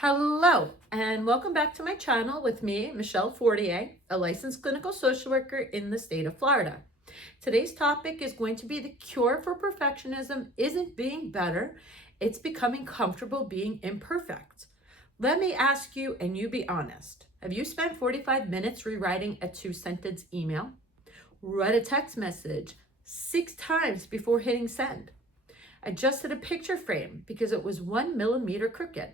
Hello, and welcome back to my channel with me, Michelle Fortier, a licensed clinical social worker in the state of Florida. Today's topic is going to be the cure for perfectionism isn't being better, it's becoming comfortable being imperfect. Let me ask you, and you be honest, have you spent 45 minutes rewriting a 2-sentence email? Read a text message 6 times before hitting send? Adjusted a picture frame because it was 1 millimeter crooked?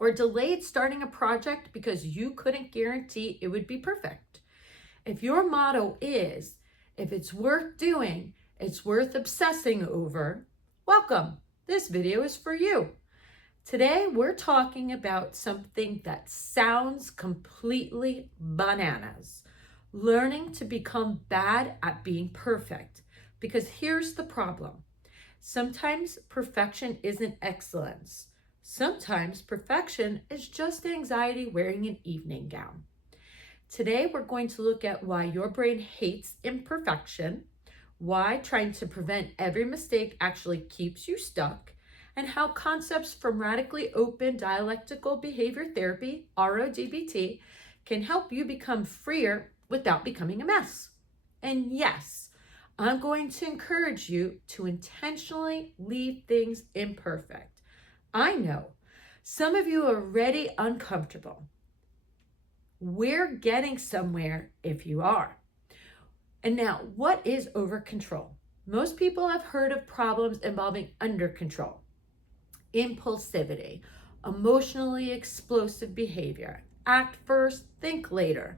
Or delayed starting a project because you couldn't guarantee it would be perfect? If your motto is, if it's worth doing, it's worth obsessing over, welcome. This video is for you. Today, we're talking about something that sounds completely bananas. Learning to become bad at being perfect. Because here's the problem. Sometimes perfection isn't excellence. Sometimes perfection is just anxiety wearing an evening gown. Today, we're going to look at why your brain hates imperfection, why trying to prevent every mistake actually keeps you stuck, and how concepts from radically open dialectical behavior therapy, RO-DBT, can help you become freer without becoming a mess. And yes, I'm going to encourage you to intentionally leave things imperfect. I know some of you are already uncomfortable. We're getting somewhere if you are. And now, what is over control? Most people have heard of problems involving under control, impulsivity, emotionally explosive behavior, act first, think later.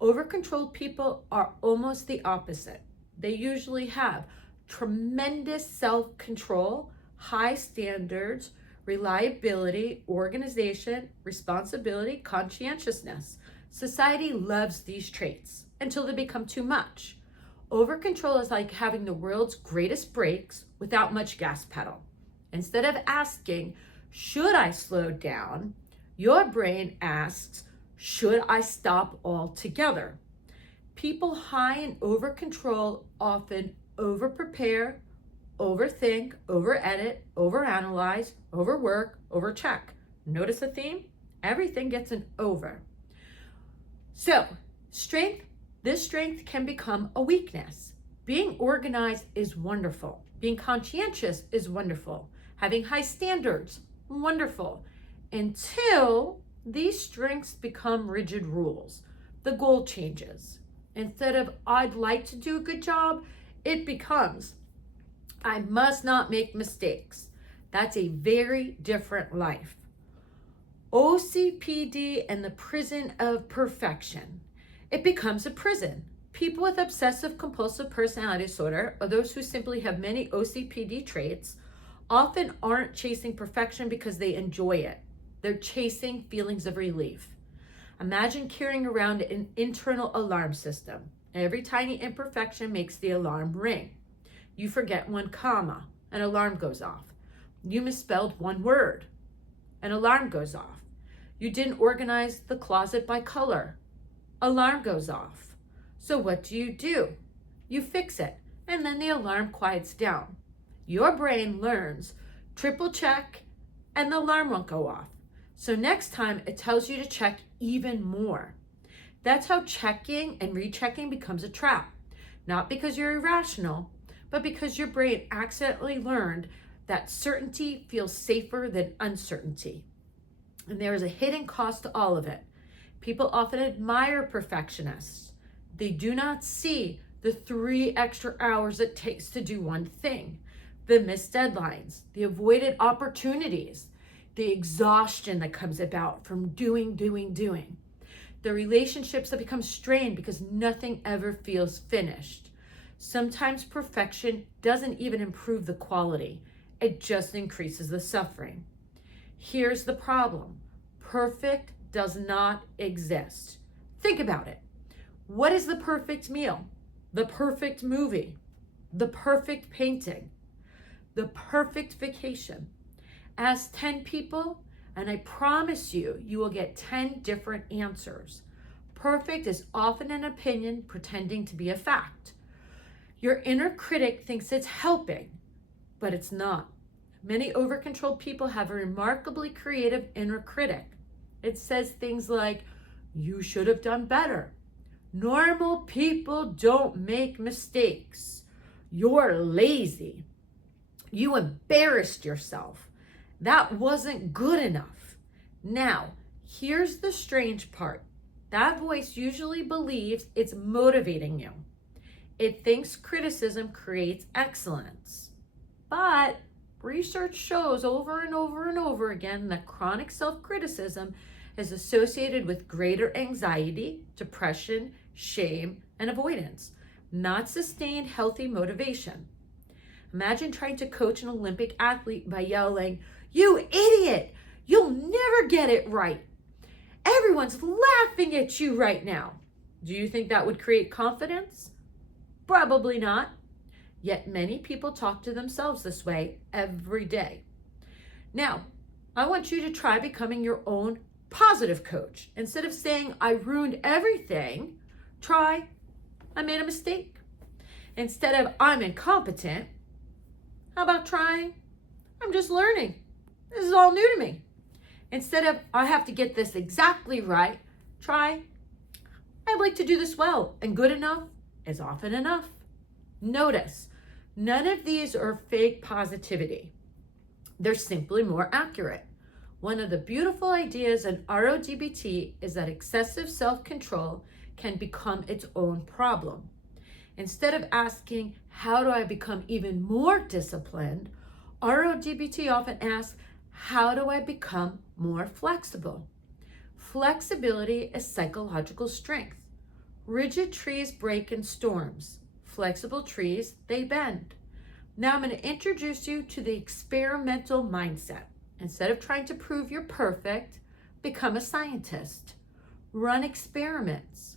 Over-controlled people are almost the opposite. They usually have tremendous self-control, high standards, reliability, organization, responsibility, conscientiousness. Society loves these traits until they become too much. Over-control is like having the world's greatest brakes without much gas pedal. Instead of asking, should I slow down? Your brain asks, should I stop altogether? People high in over-control often over-prepare, overthink, over-edit, overanalyze, overwork, overcheck. Notice a theme? Everything gets an over. So, this strength can become a weakness. Being organized is wonderful. Being conscientious is wonderful. Having high standards, wonderful. Until these strengths become rigid rules. The goal changes. Instead of, I'd like to do a good job, it becomes, I must not make mistakes. That's a very different life. OCPD and the prison of perfection. It becomes a prison. People with obsessive compulsive personality disorder, or those who simply have many OCPD traits, often aren't chasing perfection because they enjoy it. They're chasing feelings of relief. Imagine carrying around an internal alarm system. Every tiny imperfection makes the alarm ring. You forget one comma, an alarm goes off. You misspelled one word, an alarm goes off. You didn't organize the closet by color, alarm goes off. So what do? You fix it, and then the alarm quiets down. Your brain learns, triple check, and the alarm won't go off. So next time it tells you to check even more. That's how checking and rechecking becomes a trap. Not because you're irrational, but because your brain accidentally learned that certainty feels safer than uncertainty. And there is a hidden cost to all of it. People often admire perfectionists. They do not see the 3 extra hours it takes to do one thing, the missed deadlines, the avoided opportunities, the exhaustion that comes about from doing, the relationships that become strained because nothing ever feels finished. Sometimes perfection doesn't even improve the quality. It just increases the suffering. Here's the problem. Perfect does not exist. Think about it. What is the perfect meal? The perfect movie? The perfect painting? The perfect vacation? Ask 10 people, and I promise you, you will get 10 different answers. Perfect is often an opinion pretending to be a fact. Your inner critic thinks it's helping, but it's not. Many over-controlled people have a remarkably creative inner critic. It says things like, you should have done better. Normal people don't make mistakes. You're lazy. You embarrassed yourself. That wasn't good enough. Now, here's the strange part. That voice usually believes it's motivating you. It thinks criticism creates excellence. But research shows over and over and over again that chronic self-criticism is associated with greater anxiety, depression, shame, and avoidance, not sustained healthy motivation. Imagine trying to coach an Olympic athlete by yelling, "You idiot! You'll never get it right. Everyone's laughing at you right now." Do you think that would create confidence? Probably not. Yet many people talk to themselves this way every day. Now, I want you to try becoming your own positive coach. Instead of saying, "I ruined everything," try, "I made a mistake." Instead of, "I'm incompetent," how about trying, "I'm just learning. This is all new to me." Instead of, "I have to get this exactly right," try, "I'd like to do this well, and good enough is often enough." Notice, none of these are fake positivity. They're simply more accurate. One of the beautiful ideas in RO-DBT is that excessive self-control can become its own problem. Instead of asking, "How do I become even more disciplined?" RO-DBT often asks, "How do I become more flexible?" Flexibility is psychological strength. Rigid trees break in storms. Flexible trees, they bend. Now I'm going to introduce you to the experimental mindset. Instead of trying to prove you're perfect, become a scientist. Run experiments.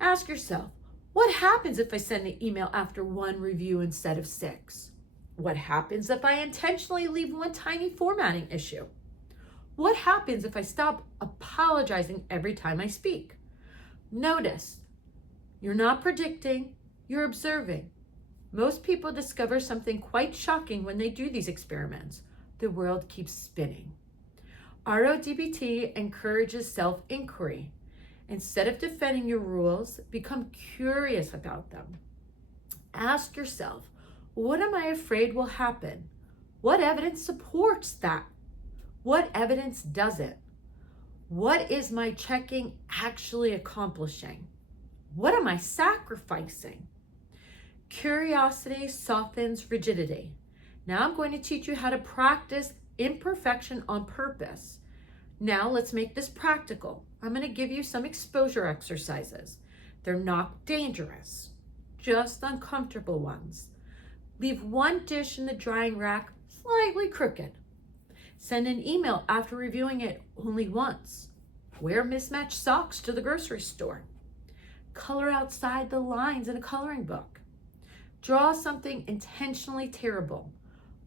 Ask yourself, what happens if I send an email after 1 review instead of 6? What happens if I intentionally leave one tiny formatting issue? What happens if I stop apologizing every time I speak? Notice, you're not predicting, you're observing. Most people discover something quite shocking when they do these experiments. The world keeps spinning. RO-DBT encourages self-inquiry. Instead of defending your rules, become curious about them. Ask yourself, what am I afraid will happen? What evidence supports that? What evidence doesn't? What is my checking actually accomplishing? What am I sacrificing? Curiosity softens rigidity. Now I'm going to teach you how to practice imperfection on purpose. Now let's make this practical. I'm going to give you some exposure exercises. They're not dangerous, just uncomfortable ones. Leave one dish in the drying rack slightly crooked. Send an email after reviewing it only once. Wear mismatched socks to the grocery store. Color outside the lines in a coloring book. Draw something intentionally terrible.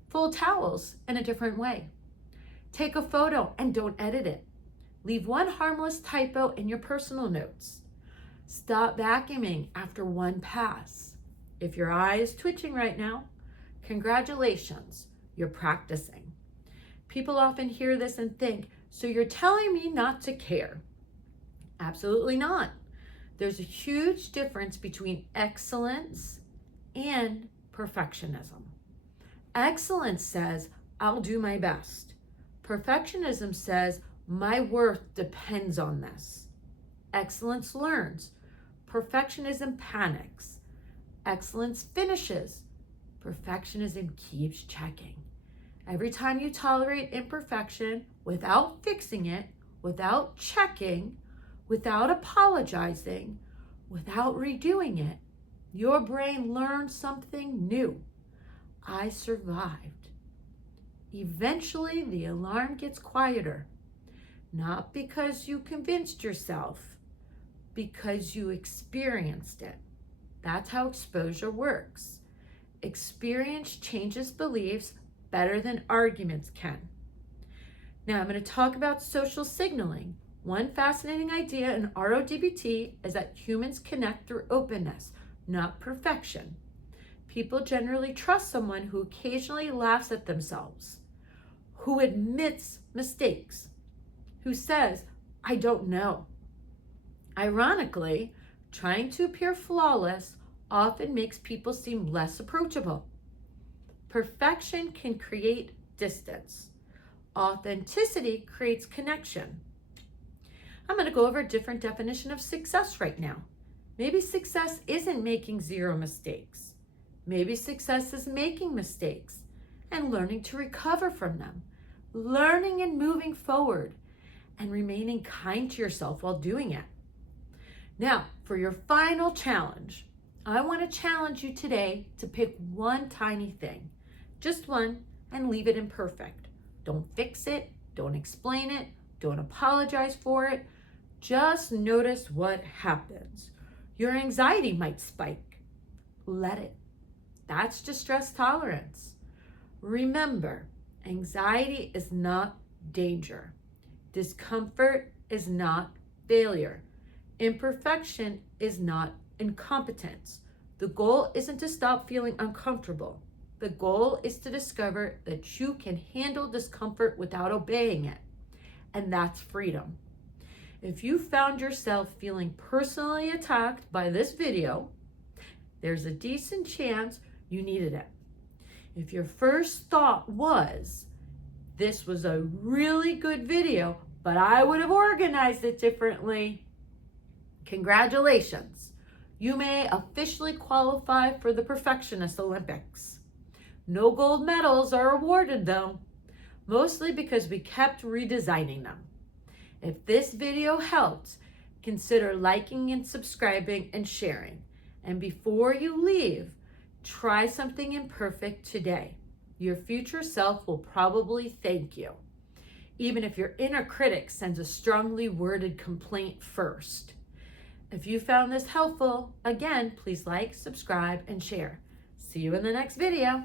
Fold towels in a different way. Take a photo and don't edit it. Leave one harmless typo in your personal notes. Stop vacuuming after one pass. If your eye is twitching right now, congratulations, you're practicing. People often hear this and think, so you're telling me not to care? Absolutely not. There's a huge difference between excellence and perfectionism. Excellence says, I'll do my best. Perfectionism says, my worth depends on this. Excellence learns. Perfectionism panics. Excellence finishes. Perfectionism keeps checking. Every time you tolerate imperfection without fixing it, without checking, without apologizing, without redoing it, your brain learns something new. I survived. Eventually, the alarm gets quieter. Not because you convinced yourself, because you experienced it. That's how exposure works. Experience changes beliefs better than arguments can. Now, I'm going to talk about social signaling. One fascinating idea in RO-DBT is that humans connect through openness, not perfection. People generally trust someone who occasionally laughs at themselves, who admits mistakes, who says, "I don't know." Ironically, trying to appear flawless often makes people seem less approachable. Perfection can create distance. Authenticity creates connection. I'm going to go over a different definition of success right now. Maybe success isn't making zero mistakes. Maybe success is making mistakes and learning to recover from them, learning and moving forward, and remaining kind to yourself while doing it. Now, for your final challenge, I want to challenge you today to pick one tiny thing, just one, and leave it imperfect. Don't fix it, don't explain it, don't apologize for it. Just notice what happens. Your anxiety might spike. Let it. That's just stress tolerance. Remember, anxiety is not danger. Discomfort is not failure. Imperfection is not incompetence. The goal isn't to stop feeling uncomfortable. The goal is to discover that you can handle discomfort without obeying it. And that's freedom. If you found yourself feeling personally attacked by this video, there's a decent chance you needed it. If your first thought was, this was a really good video, but I would have organized it differently, congratulations. You may officially qualify for the Perfectionist Olympics. No gold medals are awarded though, mostly because we kept redesigning them. If this video helped, consider liking and subscribing and sharing. And before you leave, try something imperfect today. Your future self will probably thank you, even if your inner critic sends a strongly worded complaint first. If you found this helpful, again, please like, subscribe, and share. See you in the next video.